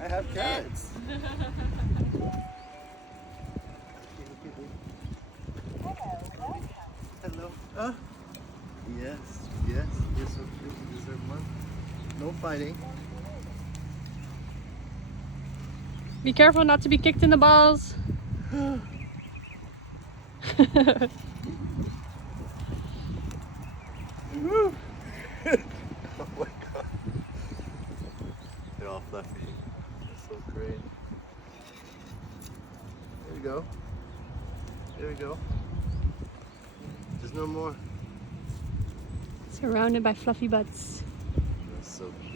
I have carrots. Hello. Yes, yes. You're so cute. You deserve one. No fighting. Be careful not to be kicked in the balls. Oh my god. They're all fluffy. They're so great. There we go. There we go. There's no more. Surrounded by fluffy butts. That's so cute.